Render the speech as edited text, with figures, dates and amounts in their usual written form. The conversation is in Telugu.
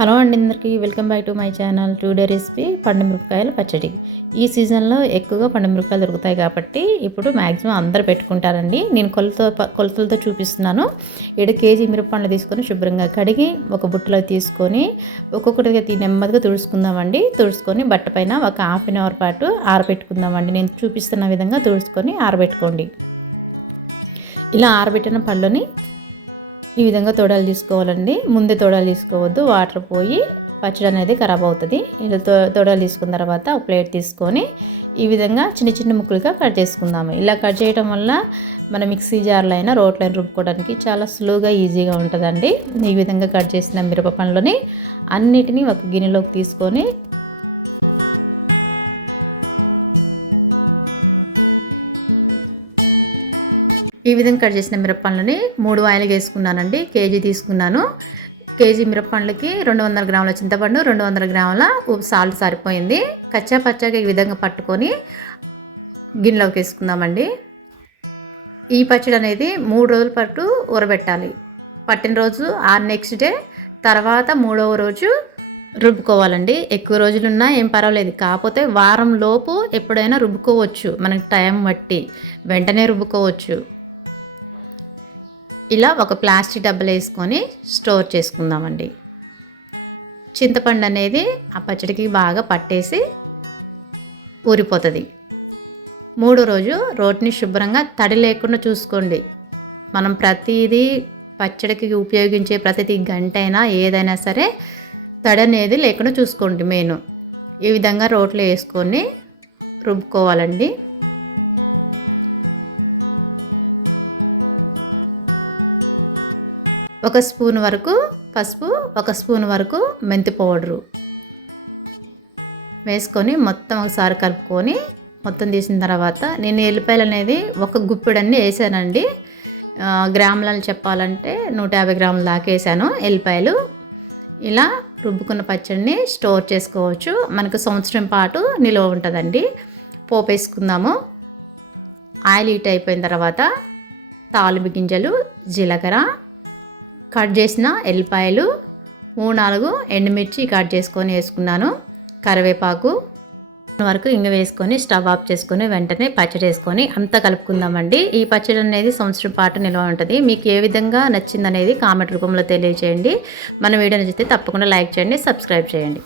హలో అండి, అందరికీ welcome back to my channel. Today recipe పండు మిరపకాయల పచ్చడి. ఈ సీజన్లో ఎక్కువగా పండు మిరపకాయలు దొరుకుతాయి కాబట్టి ఇప్పుడు మ్యాక్సిమం అందరు పెట్టుకుంటారండి. నేను కొలతలతో చూపిస్తున్నాను. 7 కేజీ మిరపపండ్లు తీసుకొని శుభ్రంగా కడిగి ఒక బుట్టలో తీసుకొని ఒక్కొక్కటిగా నెమ్మదిగా తుడుచుకుందామండి. తుడుచుకొని బట్ట పైన ఒక హాఫ్ అన్ అవర్ పాటు ఆరబెట్టుకుందామండి. నేను చూపిస్తున్న విధంగా తుడుచుకొని ఆరబెట్టుకోండి. ఇలా ఆరబెట్టిన పళ్ళని ఈ విధంగా తోడలు తీసుకోవాలండి. ముందే తోడలు తీసుకోవద్దు, వాటర్ పోయి పచ్చడి అనేది ఖరాబ్ అవుతుంది. ఇలా తోడలు తీసుకున్న తర్వాత ఒక ప్లేట్ తీసుకొని ఈ విధంగా చిన్న చిన్న ముక్కలుగా కట్ చేసుకుందాము. ఇలా కట్ చేయడం వల్ల మన మిక్సీ జార్లో అయినా రోట్లో అయినా రుబ్బుకోవడానికి చాలా స్లోగా ఈజీగా ఉంటుందండి. ఈ విధంగా కట్ చేసిన మిరప పండ్లని అన్నిటినీ ఒక గిన్నెలోకి తీసుకొని ఈ విధంగా కట్ చేసిన మిరపపండ్లని 3 వాయిలుగా వేసుకున్నానండి. కేజీ తీసుకున్నాను. కేజీ మిరపపండ్లకి 200 గ్రాముల చింతపండు, 200 గ్రాముల సాల్ట్ సరిపోయింది. కచ్చా పచ్చాగా ఈ విధంగా పట్టుకొని గిన్నెలోకి వేసుకుందామండి. ఈ పచ్చడి అనేది 3 రోజుల పాటు ఊరబెట్టాలి. పట్టిన రోజు నెక్స్ట్ డే తర్వాత 3వ రోజు రుబ్బుకోవాలండి. ఎక్కువ రోజులున్నా ఏం పర్వాలేదు, కాకపోతే వారం లోపు ఎప్పుడైనా రుబ్బుకోవచ్చు. మనకి టైం బట్టి వెంటనే రుబ్బుకోవచ్చు. ఇలా ఒక ప్లాస్టిక్ డబ్బాలో వేసుకొని స్టోర్ చేసుకుందామండి. చింతపండు అనేది ఆ పచ్చడికి బాగా పట్టేసి ఊరిపోతుంది. 3వ రోజు రోటిని శుభ్రంగా తడి లేకుండా చూసుకోండి. మనం ప్రతిదీ పచ్చడికి ఉపయోగించే ప్రతిదీ గంట అయినా ఏదైనా సరే తడి అనేది లేకుండా చూసుకోండి. మెయిన్ ఈ విధంగా రోట్లో వేసుకొని రుబ్బుకోవాలండి. ఒక స్పూన్ వరకు పసుపు, ఒక స్పూన్ వరకు మెంతి పౌడరు వేసుకొని మొత్తం ఒకసారి కలుపుకొని మొత్తం తీసిన తర్వాత నేను ఎల్లిపాయలు అనేది ఒక గుప్పెడన్ని వేసానండి. గ్రాములను చెప్పాలంటే 150 గ్రాముల దాకా వేసాను ఎల్లిపాయలు. ఇలా రుబ్బుకున్న పచ్చడిని స్టోర్ చేసుకోవచ్చు. మనకు సంవత్సరం పాటు నిల్వ ఉంటుందండి. పోపు వేసుకుందాము. ఆయిల్ హీట్ అయిపోయిన తర్వాత తాలింపు గింజలు, జీలకర్ర, కట్ చేసిన ఎల్లిపాయలు, 3-4 ఎండుమిర్చి కట్ చేసుకొని వేసుకున్నాను. కరివేపాకు వరకు ఇంగ వేసుకొని స్టవ్ ఆఫ్ చేసుకొని వెంటనే పచ్చడి వేసుకొని అంతా కలుపుకుందామండి. ఈ పచ్చడి అనేది సంవత్సరం పాటు నిల్వ ఉంటుంది. మీకు ఏ విధంగా నచ్చిందనేది కామెంట్ రూపంలో తెలియజేయండి. మన వీడియో నచ్చితే తప్పకుండా లైక్ చేయండి, సబ్స్క్రైబ్ చేయండి.